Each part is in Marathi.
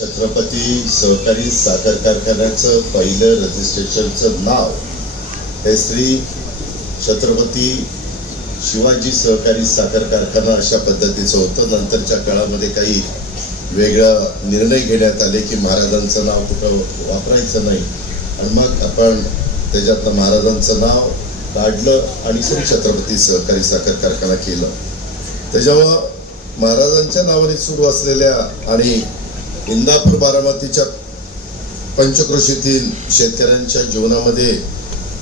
छत्रपती सहकारी साखर कारखान्याचं पहिलं रजिस्ट्रेशनचं नाव हे श्री छत्रपती शिवाजी सहकारी साखर कारखाना अशा पद्धतीचं होतं. नंतरच्या काळामध्ये काही वेगळा निर्णय घेण्यात आले की महाराजांचं नाव कुठं वापरायचं नाही. आणि मग आपण त्याच्यातलं महाराजांचं नाव काढलं आणि श्री छत्रपती सहकारी साखर कारखाना केलं. त्याच्यामुळं महाराजांच्या नावाने सुरू असलेल्या आणि इंदापूर बारामतीच्या पंचक्रोशीतील शेतकऱ्यांच्या जीवनामध्ये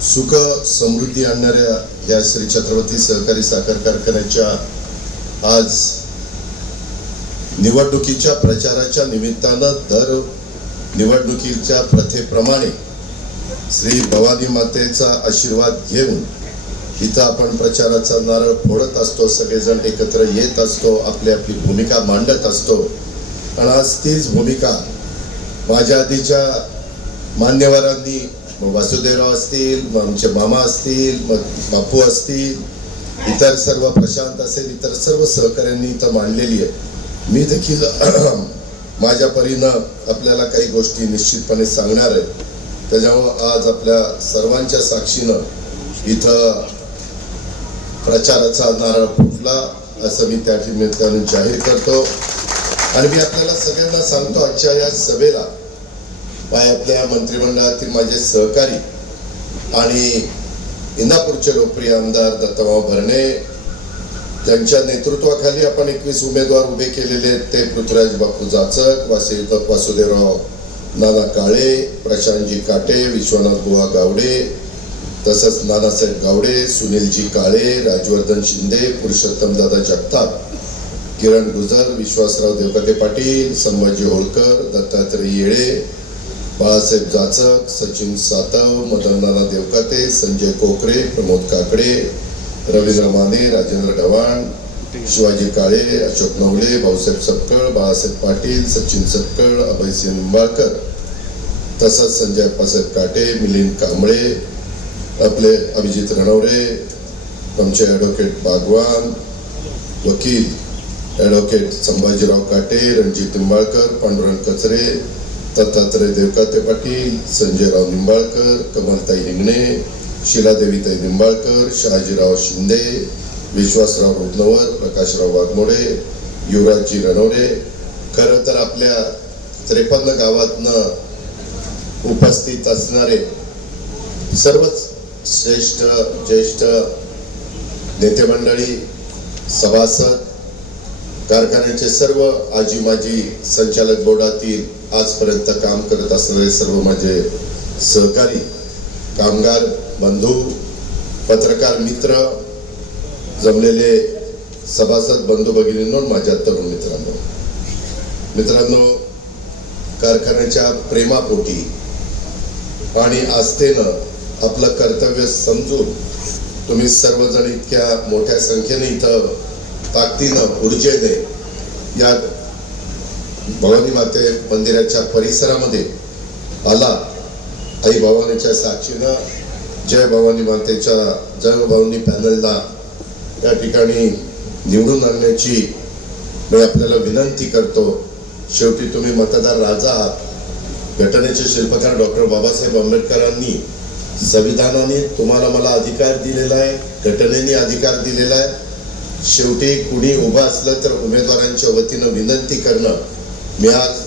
सुख समृद्धी आणणाऱ्या या श्री छत्रपती सहकारी साखर कारखान्याच्या आज निवडणुकीच्या प्रचाराच्या निमित्तानं दर निवडणुकीच्या प्रथेप्रमाणे श्री भवानी मातेचा आशीर्वाद घेऊन इथं आपण प्रचाराचा नारळ फोडत असतो सगळेजण एकत्र येत असतो आपली आपली भूमिका मांडत असतो. आणि आज तीच भूमिका. माझ्या आधीच्या मान्यवरांनी मग वासुदेवराव असतील मग आमचे मामा असतील मग बापू असतील इतर सर्व प्रशांत असेल इतर सर्व सहकाऱ्यांनी इथं मांडलेली आहे. मी देखील माझ्या परीनं आपल्याला काही गोष्टी निश्चितपणे सांगणार आहे. त्याच्यामुळं आज आपल्या सर्वांच्या साक्षीनं इथं प्रचाराचा नारळ फुटला असं मी त्या निमित्तानं जाहीर करतो. आणि मी आपल्याला सगळ्यांना सांगतो आजच्या या सभेला आपल्या मंत्रिमंडळातील माझे सहकारी आणि इंदापूरचे लोकप्रिय आमदार दत्तभाऊ भरणे त्यांच्या नेतृत्वाखाली आपण एकवीस उमेदवार उभे केलेले आहेत. ते पृथ्वीराज बापू जाचक वासु वासुदेवराव नाना काळे प्रशांतजी काटे विश्वनाथ बुवा गावडे तसंच नानासाहेब गावडे सुनीलजी काळे राजवर्धन शिंदे पुरुषोत्तम दादा जगताप किरण गुजर विश्वासराव देवकते पाटील संभाजी होळकर दत्तात्रय येळे बाळासाहेब जाचक सचिन सातव मदननाना देवकते देवकाते संजय कोकरे प्रमोद काकडे रवींद्र माने राजेंद्र गव्हाण शिवाजी काळे अशोक नवले भाऊसाहेब सपकळ बाळासाहेब पाटील सचिन सपकळ अभयसिंह निंबाळकर. तसंच संजय अप्पासाहेब काटे मिलिंद कांबळे आपले अभिजित रणवरे आमचे ॲडव्होकेट बागवान वकील. ॲडव्होकेट संभाजीराव काटे रणजित निंबाळकर पांडुरंग कचरे दत्तात्रय देवकाते पाटील संजयराव निंबाळकर कमलताई हिंगणे शिलादेवीताई निंबाळकर शहाजीराव शिंदे विश्वासराव रुग्णवर प्रकाशराव वाघमोडे युवराजजी रणवरे खरं तर आपल्या त्रेपन्न गावातनं उपस्थित असणारे सर्वच श्रेष्ठ ज्येष्ठ नेते मंडळी सभासद कारखान्याचे सर्व आजी माजी संचालक बोर्डातील आजपर्यंत काम करत असणारे सर्व माझे सहकारी कामगार बंधू पत्रकार मित्र जमलेले सभासद बंधू भगिनींनो माझ्या तरुण मित्रांनो. मित्रांनो कारखान्याच्या प्रेमापोटी आणि आस्थेनं आपलं कर्तव्य समजून तुम्ही सर्वजण इतक्या मोठ्या संख्येने इथं ताकदीनं ऊर्जेने या भवानी माते मंदिराच्या परिसरामध्ये आला. आई भवानीच्या साक्षीनं जय भवानी मातेच्या जय भवानी पॅनलला त्या ठिकाणी निवडून आणण्याची मी आपल्याला विनंती करतो. शेवटी तुम्ही मतदार राजा आहात. घटनेचे शिल्पकार डॉक्टर बाबासाहेब आंबेडकरांनी संविधानाने तुम्हाला मला अधिकार दिलेला आहे घटनेने अधिकार दिलेला आहे. शेवटी कुणी उभं असलं तर उमेदवारांच्या वतीनं विनंती करणं. मी आज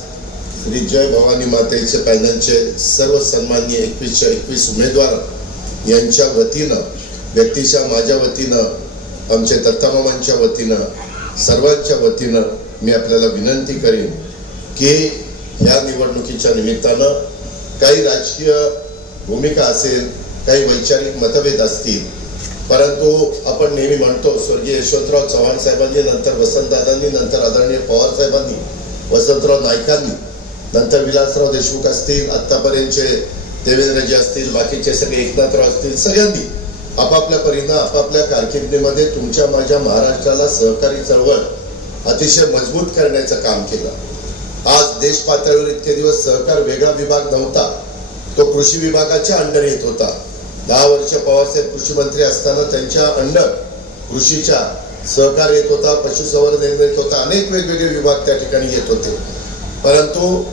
श्री जय भवानी मातेचे पॅनलचे सर्व सन्माननीय एकवीसच्या एकवीस उमेदवार यांच्या वतीनं व्यक्तीच्या माझ्या वतीनं आमच्या दत्तामामांच्या वतीनं सर्वांच्या वतीनं मी आपल्याला विनंती करेन की ह्या निवडणुकीच्या निमित्तानं काही राजकीय भूमिका असेल काही वैचारिक मतभेद असतील परंतु आपण नेहमी म्हणतो स्वर्गीय यशवंतराव चव्हाण साहेबांनी नंतर वसंतदादांनी नंतर आदरणीय पवार साहेबांनी वसंतराव नाईकांनी नंतर विलासराव देशमुख असतील आत्तापर्यंतचे देवेंद्रजी असतील बाकीचे सगळे एकनाथराव असतील सगळ्यांनी आपापल्या परीनं आपापल्या कारकिर्दीमध्ये तुमच्या माझ्या महाराष्ट्राला सहकारी चळवळ अतिशय मजबूत करण्याचं काम केलं. आज देश पातळीवर इतके दिवस सहकार वेगळा विभाग नव्हता. तो कृषी विभागाच्या अंडर येत होता. दहा वर्ष पवारसाहेब कृषी मंत्री असताना त्यांच्या अंडर कृषीच्या सहकार येत होता पशुसंवर्धन येत होता अनेक वेगवेगळे विभाग त्या ठिकाणी येत होते. परंतु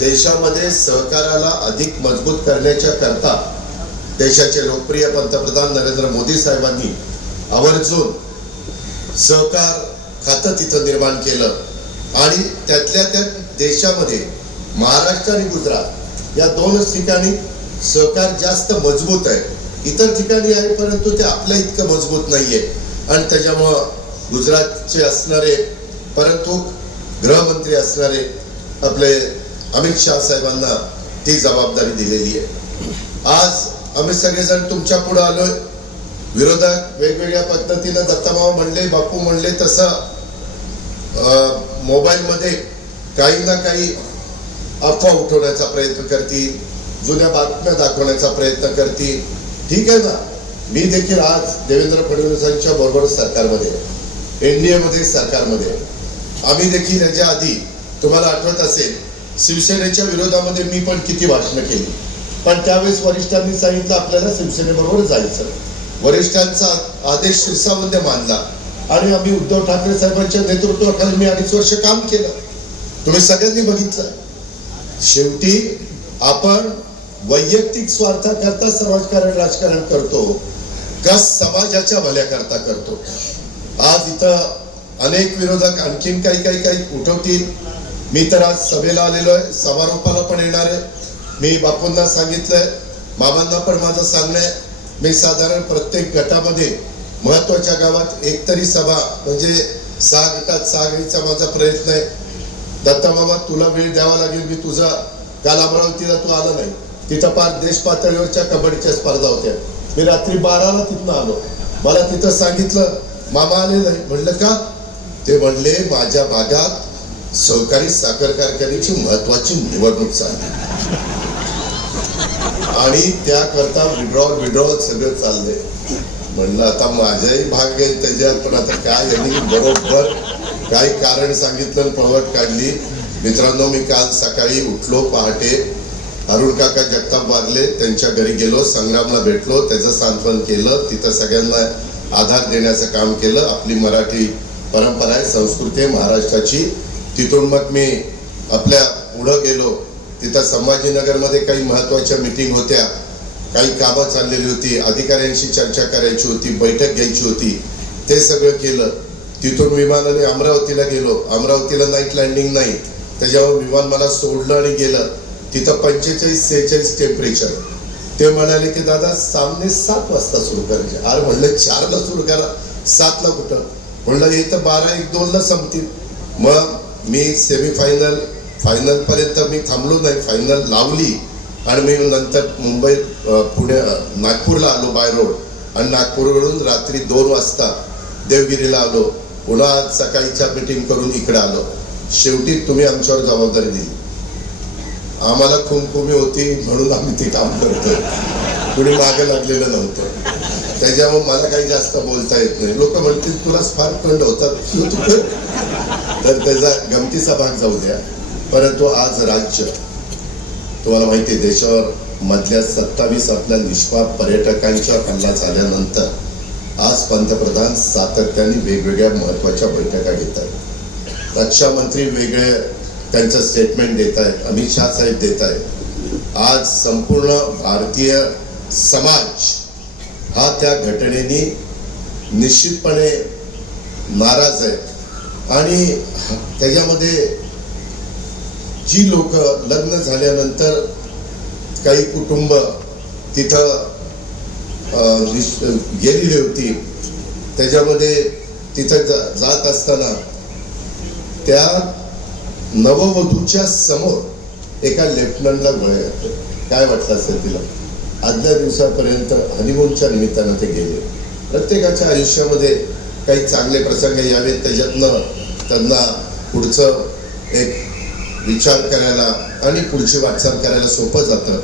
देशामध्ये सहकाराला अधिक मजबूत करण्याच्या करता देशाचे लोकप्रिय पंतप्रधान नरेंद्र मोदी साहेबांनी आवर्जून सहकार खातं तिथं निर्माण केलं. आणि त्यातल्या त्या देशामध्ये महाराष्ट्र आणि गुजरात या दोनच ठिकाणी सहकार जास्त मजबूत आहे. इतर ठिकाणी आहे परंतु ते आपल्या इतकं मजबूत नाहीये. आणि त्याच्यामुळं गुजरातचे असणारे परंतु गृहमंत्री असणारे आपले अमित शाह साहेबांना ती जबाबदारी दिलेली आहे. आज आम्ही सगळेजण तुमच्यापुढे आलोय. विरोधक वेगवेगळ्या पद्धतीनं दत्ताभाऊ म्हणले बापू म्हणले तसं मोबाईलमध्ये काही ना काही अफवा उठवण्याचा प्रयत्न करतील जुन्या बातम्या दाखवण्याचा प्रयत्न करतील. ठीक आहे ना? मी देखील आज देवेंद्र फडणवीसांच्या बरोबर सरकारमध्ये एन डी एमध्ये सरकारमध्ये. आहे. आम्ही देखील याच्या आधी तुम्हाला आठवत असेल शिवसेनेच्या विरोधामध्ये मी पण किती भाषणं केली. पण त्यावेळेस वरिष्ठांनी सांगितलं आपल्याला शिवसेनेबरोबर जायचं. वरिष्ठांचा आदेश शिरसामध्ये मानला आणि आम्ही उद्धव ठाकरे साहेबांच्या नेतृत्वाखाली मी अडीच वर्ष काम केलं. तुम्ही सगळ्यांनी बघितलं. शेवटी आपण वैयक्तिक स्वार्थाकरता समाजकारण राजकारण करतो का समाजाच्या भल्याकरता करतो? आज इथं अनेक विरोधक आणखीन काही काही काही उठवतील. मी तर आज सभेला आलेलो आहे. समारोपाला पण येणार आहे. मी बापूंना सांगितलंय. मामांना पण माझं सांगणं आहे मी साधारण प्रत्येक गटामध्ये महत्त्वाच्या गावात एकतरी सभा म्हणजे सहा गटात सहा घ्यायचा माझा प्रयत्न आहे. दत्ता मामा तुला वेळ द्यावा लागेल. मी तुझा काल अमरावतीला तू आला नाही. तिथं पाच देश पातळीवरच्या कबड्डीच्या स्पर्धा होत्या. मी रात्री बाराला तिथनं आलो. मला तिथं सांगितलं मामा आले नाही. म्हणलं का? ते म्हणले माझ्या भागात सहकारी साखर कारखान्याची महत्वाची निवडणूक चालली आणि त्याकरता विड्रॉल विड्रॉल सगळं चाललंय. म्हणलं आता माझाही भाग आहे त्याच्यात पण आता काय यांनी बरोबर काही कारण सांगितलं आणि पळवट काढली. मित्रांनो मी काल सकाळी उठलो पहाटे. अरुण काका जगताप वारले त्यांच्या घरी गेलो संग्रामला भेटलो त्याचं सांत्वन केलं तिथं सगळ्यांना आधार देण्याचं काम केलं. आपली मराठी परंपरा आहे संस्कृती आहे महाराष्ट्राची. तिथून मग मी आपल्या पुढं गेलो. तिथं संभाजीनगरमध्ये काही महत्त्वाच्या मिटिंग होत्या. काही कामं चाललेली होती अधिकाऱ्यांशी चर्चा करायची होती बैठक घ्यायची होती. ते सगळं केलं. तिथून विमानाने अमरावतीला गेलो. अमरावतीला नाईट लँडिंग नाही. त्याच्यावर विमान मला सोडलं आणि गेलं. तिथं पंचेचाळीस सेहेचाळीस टेम्परेचर ते म्हणाले की दादा सामने सात वाजता सुरू करायचे. अरे म्हणलं चारला सुरू करा. सातला कुठं? म्हणलं हे तर बारा एक दोनला संपतील. मग मी सेमीफायनल फायनलपर्यंत मी थांबलो नाही. फायनल लावली आणि मी नंतर मुंबई पुणे नागपूरला आलो बाय रोड आणि नागपूरवरून रात्री दोन वाजता देवगिरीला आलो. पुन्हा आज सकाळीच्या मीटिंग करून इकडे आलो. शेवटी तुम्ही आमच्यावर जबाबदारी दिली. आम्हाला खुमखुमी होती म्हणून आम्ही ते काम करतोय. कुणी मागे लागलेलं नव्हतं. त्याच्यामुळे मला काही जास्त बोलता येत नाही. लोक म्हणतील तुला फार खंड होतात. तर त्याचा गमतीचा भाग जाऊ द्या. परंतु आज राज्य तुम्हाला माहिती आहे, देशावर मधल्या सत्तावीस आपल्या निष्पाप पर्यटकांच्या हल्ला झाल्यानंतर आज पंतप्रधान सातत्याने वेगवेगळ्या महत्त्वाच्या बैठका घेत आहेत वेगळे त्यांचं स्टेटमेंट देत आहेत अमित शहा साहेब देत आहेत. आज संपूर्ण भारतीय समाज हा त्या घटनेनी निश्चितपणे नाराज आहे. आणि त्याच्यामध्ये जी लोक लग्न झाल्यानंतर काही कुटुंब तिथं गेलेली होती. त्याच्यामध्ये तिथं जा- जात असताना त्या नववधूच्या समोर एका लेफ्टनंटला गोळ्या घातले काय वाटलं असेल तिला? आदल्या दिवसापर्यंत हनीमूनच्या निमित्तानं ते गेले. प्रत्येकाच्या आयुष्यामध्ये काही चांगले प्रसंग यावेत. त्याच्यातनं त्यांना पुढचं एक विचार करायला आणि पुढची वाटचाल करायला सोपं जातं.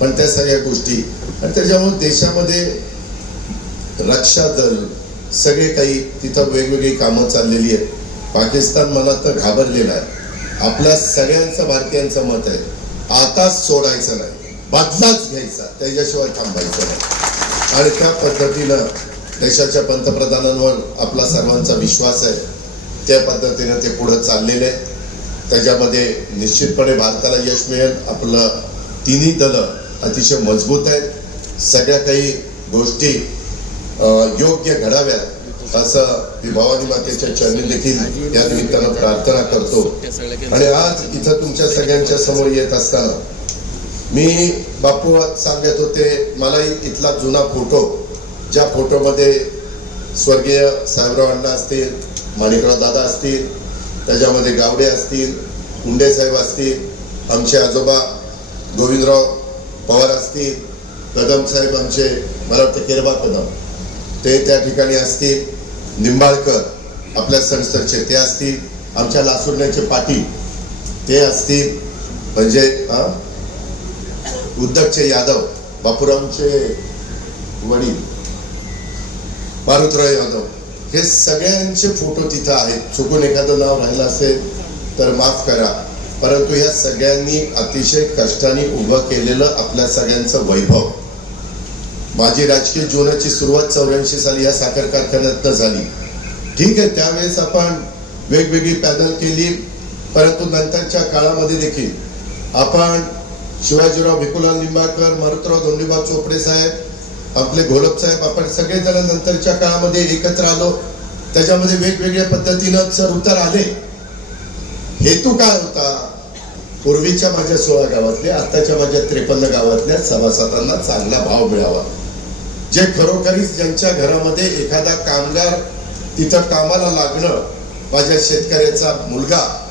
पण त्या सगळ्या गोष्टी आणि त्याच्यामुळे देशामध्ये रक्षा दल सगळे काही तिथं वेगवेगळी कामं चाललेली आहेत. पाकिस्तान मला तर घाबरलेला आहे. आपल्या सगळ्यांचं भारतीयांचं मत आहे. आता सोडायचं नाही. बदलाच घ्यायचा. त्याच्याशिवाय थांबायचं नाही. आणि त्या पद्धतीनं देशाच्या पंतप्रधानांवर आपला सर्वांचा विश्वास आहे. त्या पद्धतीनं ते पुढे चाललेले आहे त्याच्यामध्ये निश्चितपणे भारताला यश मिळेल. आपलं तिन्ही दलं अतिशय मजबूत आहेत. सगळ्या काही गोष्टी योग्य घडाव्यात. असं मी भवानी मातेच्या चरणी देखील या निमित्तानं प्रार्थना करतो. आणि आज इथं तुमच्या सगळ्यांच्या समोर येत असताना मी बापू सांगत होते मला इथला जुना फोटो ज्या फोटोमध्ये स्वर्गीय साहेबराव अण्णा असतील माणिकराव दादा असतील त्याच्यामध्ये गावडे असतील कुंडे साहेब असतील आमचे आजोबा गोविंदराव पवार असतील कदम साहेब आमचे मला वाटतं केरबा कदम ते त्या ठिकाणी असतील. निंबाळकर आपल्या संस्थेचे ते असतील आमच्या लासुरण्याचे पाटील ते असतील म्हणजे उद्धवचे यादव बापूरावचे वडील मारुतराव यादव हे सगळ्यांचे फोटो तिथं आहेत. चुकून एखादं नाव राहिलं असेल तर माफ करा. परंतु या सगळ्यांनी अतिशय कष्टाने उभं केलेलं आपल्या सगळ्यांचं वैभव. माझी राजकीय जीवनाची सुरुवात चौऱ्याऐंशी साली या साखर कारखान्यातनं झाली. ठीक आहे त्यावेळेस आपण वेगवेगळी पॅनल केली परंतु नंतरच्या काळामध्ये देखील आपण शिवाजीराव भिकुलाल निंबाळकर मारुतराव धोंडीबा चोपडे साहेब आपले घोलप साहेब आपण सगळेजण नंतरच्या काळामध्ये एकत्र आलो. त्याच्यामध्ये वेगवेगळ्या पद्धतीनं सर उतर आले. हेतू काय होता? पूर्वीच्या माझ्या सोळा गावातल्या आताच्या माझ्या त्रेपन्न गावातल्या सभासदांना चांगला भाव मिळावा. जे खरोखरीच ज्यांच्या घरामध्ये एखादा कामगार तिथं कामाला लागणं माझ्या शेतकऱ्याचा मुलगा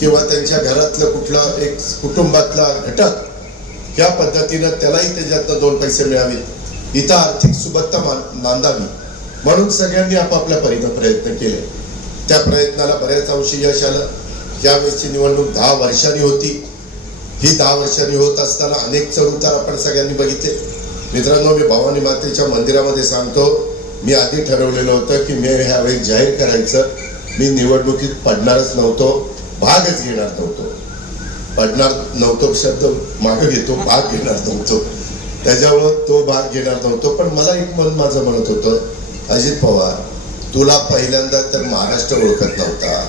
किंवा त्यांच्या घरातलं कुठला एक कुटुंबातला घटक या पद्धतीनं त्यालाही त्याच्यातनं दोन पैसे मिळावे इथं आर्थिक सुबत्ता मान नांदावी. म्हणून सगळ्यांनी आपापल्या परीनं प्रयत्न केले. त्या प्रयत्नाला बऱ्याच अंशी यश आलं. यावेळेसची निवडणूक दहा वर्षांनी होती. ही दहा वर्षांनी होत असताना अनेक चढउतार आपण सगळ्यांनी बघितले. मित्रांनो मी भवानी मातेच्या मंदिरामध्ये सांगतो मी आधी ठरवलेलं होतं की मी ह्यावेळी जाहीर करायचं. मी निवडणुकीत पडणारच नव्हतो भागच घेणार नव्हतो. पडणार नव्हतो शब्द मागे घेतो भाग घेणार नव्हतो. त्याच्यामुळं तो भाग घेणार नव्हतो. पण मला एक मन माझं म्हणत होतं अजित पवार तुला पहिल्यांदा तर महाराष्ट्र ओळखत नव्हता.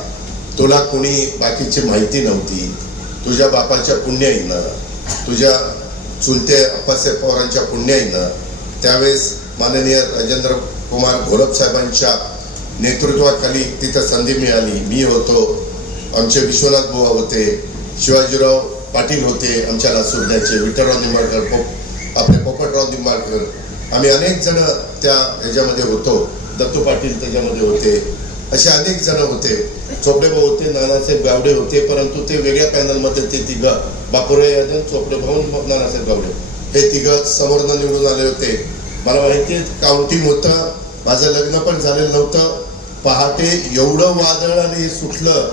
तुला कोणी बाकीची माहिती नव्हती. तुझ्या बापाच्या पुण्याईनं तुझ्या चुलते अप्पासाहेब पवारांच्या पुण्याईनं त्यावेळेस माननीय राजेंद्र कुमार घोलप साहेबांच्या नेतृत्वाखाली तिथं संधी मिळाली. मी होतो आमचे विश्वनाथ बुवा होते शिवाजीराव पाटील होते आमच्या लासुर्ण्याचे विठ्ठलराव निंबाळकर पोप आपले पोपटराव निंबाळकर. आम्ही अनेक जण त्या ह्याच्यामध्ये होतो दत्तू पाटील त्याच्यामध्ये होते असे अनेक जण होते. चोपडे भाऊ होते नानासाहेब गावडे होते परंतु ते वेगळ्या पॅनलमध्ये ते तिघं बापुरे यादव चोपडे भाऊ नानासाहेब गावडे. हे तिघं समोरनं निवडून आले होते. मला माहिती आहे काउंटिंग होतं माझं लग्न पण झालेलं नव्हतं. पहाटे एवढं वादळ आणि सुटलं.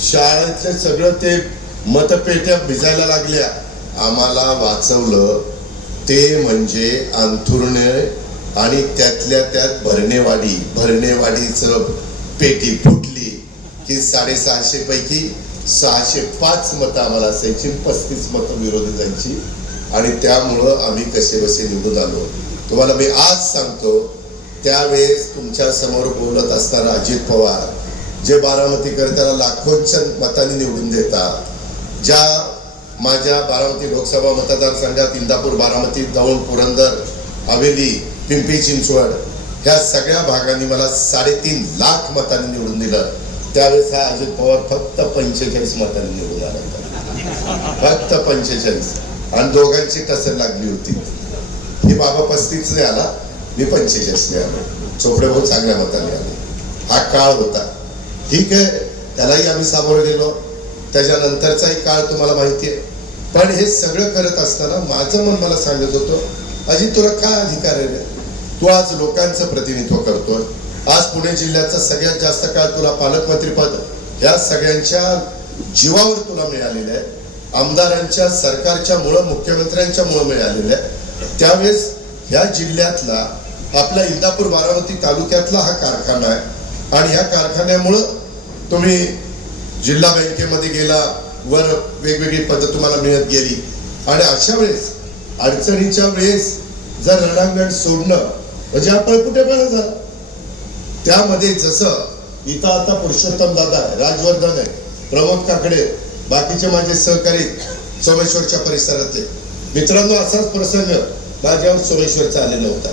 शाळेचं सगळं ते मतपेट्या भिजायला लागल्या. आम्हाला वाचवलं ते म्हणजे अंथुरणे आणि त्यातल्या त्यात भरणेवाडी. भरणेवाडीचं पेटी फुटली. की साडेसहाशे पैकी सहाशे पाच मतं आम्हाला असायची पस्तीस मतं विरोधी जायची. आणि त्यामुळं आम्ही कसे बसे निवडून आलो. तुम्हाला मी आज सांगतो त्यावेळेस तुमच्यासमोर बोलत असताना अजित पवार जे बारामतीकर त्याला लाखोंच्या मतांनी निवडून देतात ज्या माझ्या बारामती लोकसभा मतदारसंघात इंदापूर बारामती दौंड पुरंदर हवेली पिंपरी चिंचवड ह्या सगळ्या भागांनी मला साडेतीन लाख मतांनी निवडून दिलं. त्यावेळेस हा अजित पवार फक्त पंचेचाळीस मतांनी निवडून आला होता. फक्त पंचेचाळीस. आणि दोघांची कसर लागली होती. ही बाबा पस्तीसने आला मी पंचेचाळीसने आलो. चोपडे भाऊ चांगल्या मताने आले. हा काळ होता. ठीक आहे त्यालाही आम्ही सामोरं गेलो. त्याच्यानंतरचाही काळ तुम्हाला माहिती आहे. पण हे सगळं करत असताना माझं मन मला सांगत होतं अजित तुला काय अधिकार आहे तू आज लोकांचं प्रतिनिधित्व करतोय. आज पुणे जिल्ह्याचा सगळ्यात जास्त काळ तुला पालकमंत्रीपद या सगळ्यांच्या जीवावर तुला मिळालेलं आहे. आमदारांच्या सरकारच्या मुळं मुख्यमंत्र्यांच्या मुळं मिळालेलं आहे. त्यावेळेस ह्या जिल्ह्यातला आपल्या इंदापूर बारामती तालुक्यातला हा कारखाना आहे. आणि ह्या कारखान्यामुळं तुम्ही जिल्हा बँकेमध्ये गेला वर वेगवेगळी पद तुम्हाला मिळत गेली. आणि अशा वेळेस अडचणीच्या वेळेस जर रणांगण सोडणं म्हणजे आपण कुठे पण झालं त्यामध्ये जसं इथं आता पुरुषोत्तम दादा आहे राजवर्धन आहे प्रमोद काकडे बाकीचे माझे सहकारी सोमेश्वरच्या परिसरातले मित्रांनो असाच प्रसंग माझ्यावर सोमेश्वरचा आलेला होता.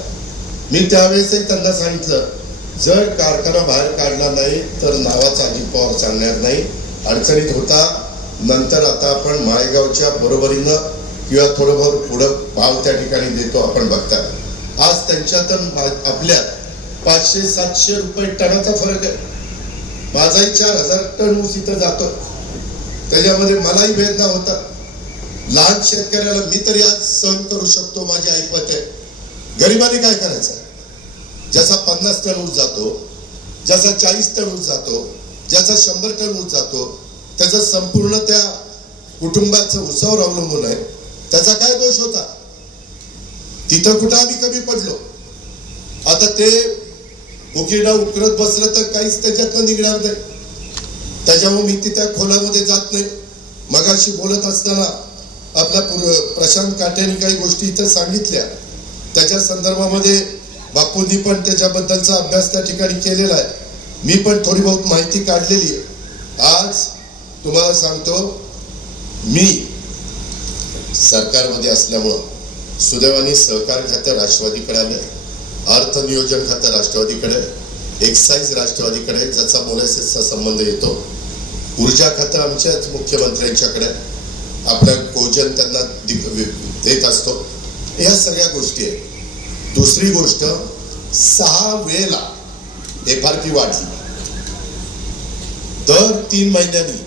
मी त्यावेळेसही त्यांना सांगितलं जर कारखाना बाहेर काढला नाही तर नावाचा अजित पवार चालणार नाही. अडचणीत होता. नंतर आता आपण माळेगावच्या बरोबरीनं किंवा थोडंफार पुढं भाव त्या ठिकाणी देतो आपण बघता. आज त्यांच्यात आणि आपल्या पाचशे सातशे रुपये टनाचा फरक आहे. माझाही चार हजार टन ऊस इथं जातो. त्याच्यामध्ये मलाही वेदना होता. लहान शेतकऱ्याला मी तरी आज सहन करू शकतो माझी ऐकवत आहे. गरिबाने काय करायचं? ज्याचा पन्नास टन ऊस जातो ज्याचा चाळीस टन ऊस जातो ज्याचा शंभर टन ऊस जातो त्याचा संपूर्ण त्या कुटुंबाचं उसावर अवलंबून आहे. त्याचा काय दोष होता? तिथं कुठं आम्ही कमी पडलो? आता ते उकिरडा उकरत बसलं तर काहीच त्याच्यातनं निघणार नाही. त्याच्यामुळे मी ती त्या खोलामध्ये जात नाही. मगाशी बोलत असताना आपल्या पूर्व- प्रशांत काट्याने काही गोष्टी इथं सांगितल्या. त्याच्या संदर्भामध्ये बापूंनी पण त्याच्याबद्दलचा अभ्यास त्या ठिकाणी केलेला आहे. मी पण थोडी बहुत माहिती काढलेली आहे. आज तुम्हाला सांगतो मी सरकारमध्ये असल्यामुळं सुदैवाने सहकार खातं राष्ट्रवादीकडे आलं अर्थ नियोजन खातं राष्ट्रवादीकडे एक्साईज राष्ट्रवादीकडे ज्याचा मोलेसेसचा संबंध येतो. ऊर्जा खातं आमच्याच मुख्यमंत्र्यांच्याकडे आपलं कोजन त्यांना देत असतो. ह्या सगळ्या गोष्टी आहेत. दुसरी गोष्ट सहा वेळेला एफ आर पी वाढली. दर तीन महिन्यांनी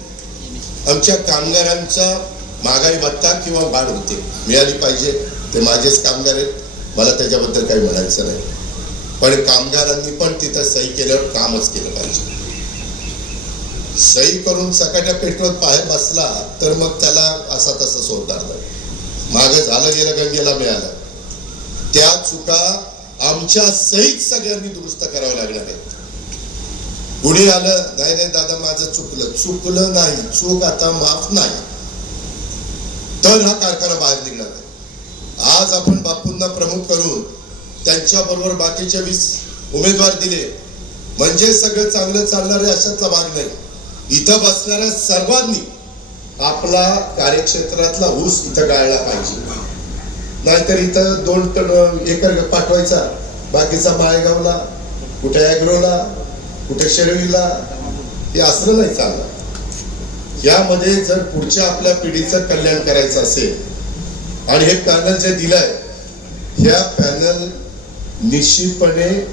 आमच्या कामगारांचा महागाई भत्ता किंवा वाढ होते. मिळाली पाहिजे. ते माझेच कामगार आहेत. मला त्याच्याबद्दल काही म्हणायचं नाही. पण कामगारांनी पण तिथं सही केल्यावर कामच केलं पाहिजे. सही करून सकाळच्या पेट्रोल बाहेर बसला तर मग त्याला असा तसा सोडणार नाही. मागे झालं गेलं गंगेला मिळालं. त्या चुका आमच्या सहित सगळ्यांनी दुरुस्त कराव्या लागणार आहेत कुणी आलं नाही नाही दादा माझं चुकलं. चुकलं नाही. चूक आता माफ नाही. तर हा कारखाना बाहेर निघणार आज आपण बापूंना प्रमुख त्यांच्याबरोबर त्यांच्या बरोबर बाकीचे वीस उमेदवार दिले. म्हणजे सगळं चांगलं चालणार आहे अशातला भाग नाही. इथं बसणाऱ्या सर्वांनी आपला कार्यक्षेत्रातला ऊस इथं गाळला पाहिजे. नाहीतर इथं दोन टन एकर पाठवायचा बाकीचा माळेगावला कुठे अॅग्रोला कुठे शेरवीला हे असलं नाही चाललं यामध्ये जर पुढच्या आपल्या पिढीचं कल्याण करायचं असेल आणि हे पॅनल जे दिलंय ह्या पॅनल निश्चितपणे